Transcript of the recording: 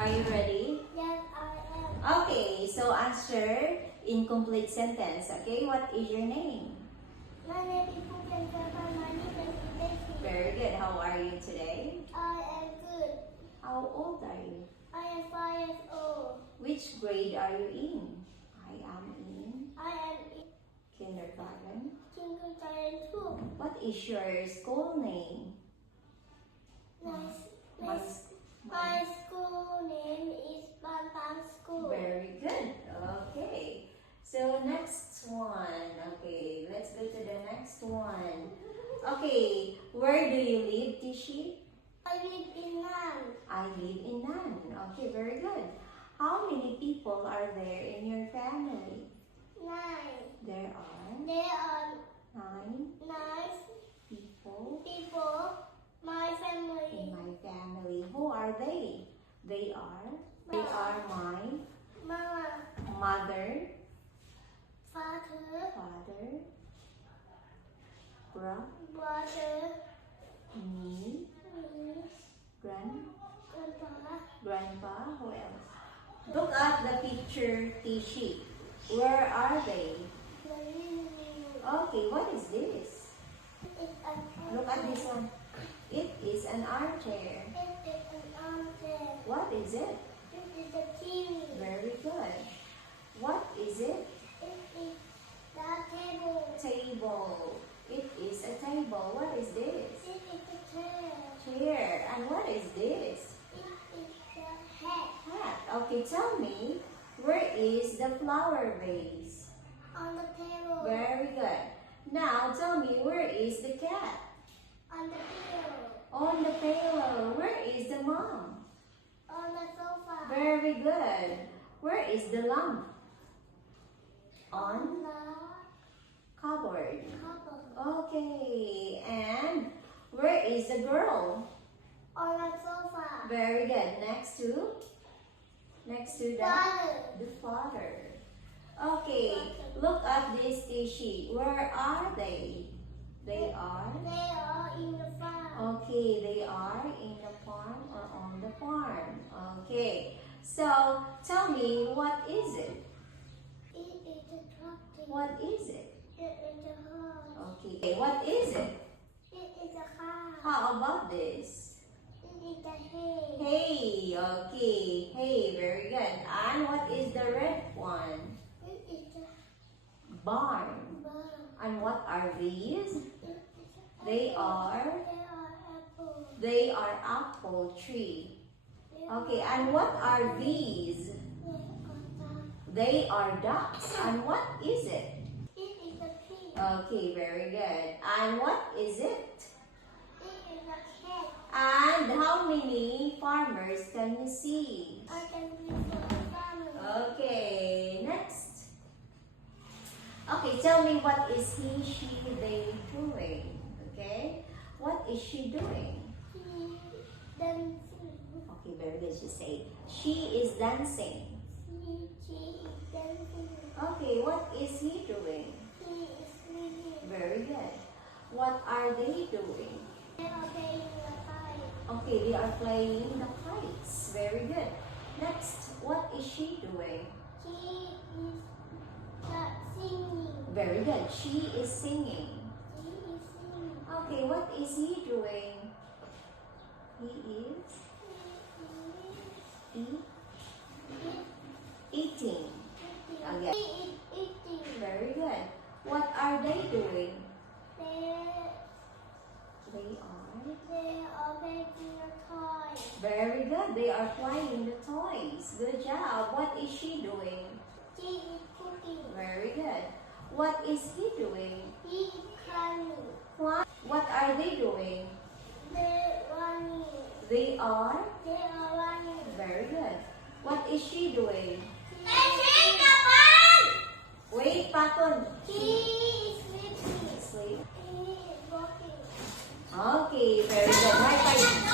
Are you ready? Yes, I am. Okay, so answer in complete sentence. Okay, what is your name? My name is Pujan. My name is Daisy. Very good. How are you today? I am good. How old are you? I am 5 years old. Which grade are you in? I am in I am in kindergarten. kindergarten 2. What is your school name? My school name is Bantang School. Very good. Okay. So next one. Okay, let's go to the next one. Okay, where do you live, Tishi? I live in Nan. I live in Nan. Okay, very good. How many people are there in your family? 9. There are There are 9 9 people people. My in family. my family. Who are they? They are my Mama, mother, father, father, brother, me, me, grandpa. grandpa. Who else? Look at the picture, Tishi. Where are they? Okay, what is this? Look at this one. It is an armchair. It is an armchair. What is it? It is a TV. Very good. What is it? It is the table. Table. It is a table. What is this? It is a chair. Chair. And what is this? It is the hat. Hat. Okay, tell me, where is the flower vase? On the table. Very good. Now tell me, where is the cat? On the pillow. On the pillow. Where is the mom? On the sofa. Very good. Where is the lamp? On the cupboard. cupboard. Okay. And where is the girl? On the sofa. Very good. Next to Father. the father. Okay. Look at this Tishi. Where are they? They are. They are in the farm. Okay, they are in the farm or on the farm. Okay. So tell me, what is it? It is a tractor. What is it? It is a horse. Okay. What is it? It is a car. How about this? It is a hay. Hey. Okay. Hey. Very good. And what is the red one? It is a Barn. barn. And what are these? It is a They are. apple. They are apple tree. Okay. And what are these? They are ducks. And what is it? It is a pig. Okay, very good. And what is it? It is a cat. And how many farmers can you see? I can be for the family. Okay, next. Okay, tell me, what is he, she, they doing? Okay, what is she doing? He dancing. Okay, very good. She say she is dancing. She is dancing. Okay, what is he doing? He is swimming. Very good. What are they doing? They are playing the kite. Okay, they are playing the kites. Very good. Next, what is she doing? She is singing. Very good. She is singing. She is singing. Okay, what is he doing? He is eating. Again. He is eating. Very good. What are they doing? They They are. are making a toy. Very good. They are playing the toys. Good job. What is she doing? She is cooking. Very good. What is he doing? He is climbing. What are they doing? They running. They are. They are running. Very good. What is she doing? Wait, Patton. He is sleeping. Sleep. He is walking. Okay, very good. High five.